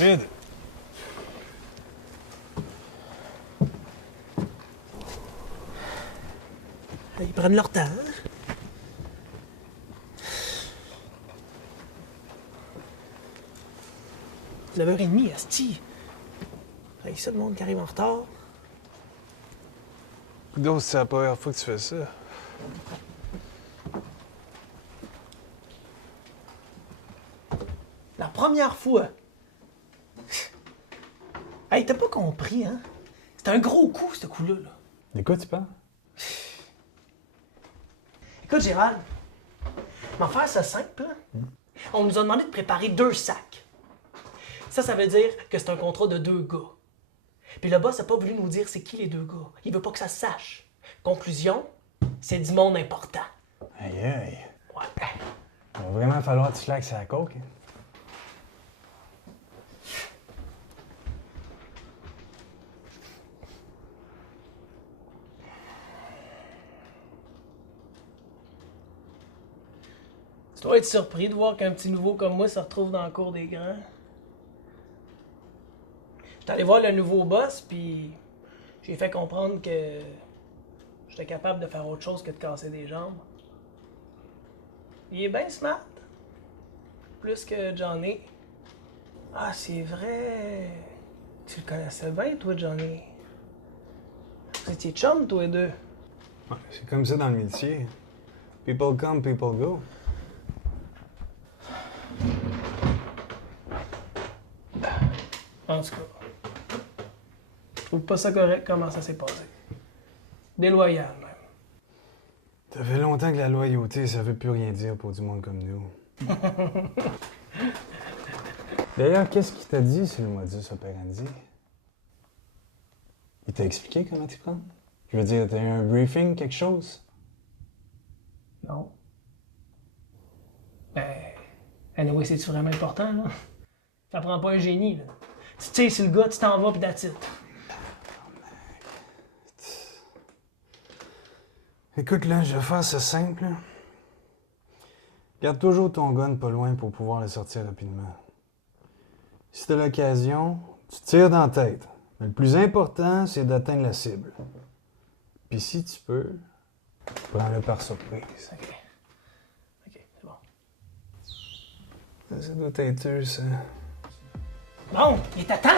Décide. Ils prennent leur temps. Hein? « 9h30, asti. Hey, ça, le monde qui arrive en retard. Donc, c'est la première fois que tu fais ça. La première fois. Hey, t'as pas compris, hein? C'est un gros coup, ce coup-là. Là. De quoi tu parles? Écoute, Gérald, m'en faire ça simple. Hein? On nous a demandé de préparer 2 sacs. Ça veut dire que c'est un contrat de 2 gars. Puis le boss n'a pas voulu nous dire c'est qui les 2 gars. Il veut pas que ça se sache. Conclusion, c'est du monde important. Aïe aïe. Ouais. Il va vraiment falloir que tu slackes la coke. Hein? Tu dois être surpris de voir qu'un petit nouveau comme moi se retrouve dans le cours des grands. J'étais allé voir le nouveau boss, puis j'ai fait comprendre que j'étais capable de faire autre chose que de casser des jambes. Il est bien smart. Plus que Johnny. Ah, c'est vrai. Tu le connaissais bien, toi, Johnny. Vous étiez chum, toi et deux. Ouais, c'est comme ça dans le métier. People come, people go. En tout cas, je trouve pas ça correct comment ça s'est passé. Déloyal, même. Ça fait longtemps que la loyauté, ça veut plus rien dire pour du monde comme nous. D'ailleurs, qu'est-ce qu'il t'a dit sur le modus operandi? Il t'a expliqué comment t'y prendre? Je veux dire, t'as eu un briefing, quelque chose? Non. Ben, anyway, c'est-tu vraiment important, là? Ça prend pas un génie, là. Tu sais, sur le gars, tu t'en vas pis that's it. Écoute, là, je vais faire ça simple. Là. Garde toujours ton gun pas loin pour pouvoir le sortir rapidement. Si t'as l'occasion, tu tires dans la tête. Mais le plus important, c'est d'atteindre la cible. Puis si tu peux, prends-le par surprise. OK. OK, c'est bon. Ça doit être eux, ça. Bon, il est à temps!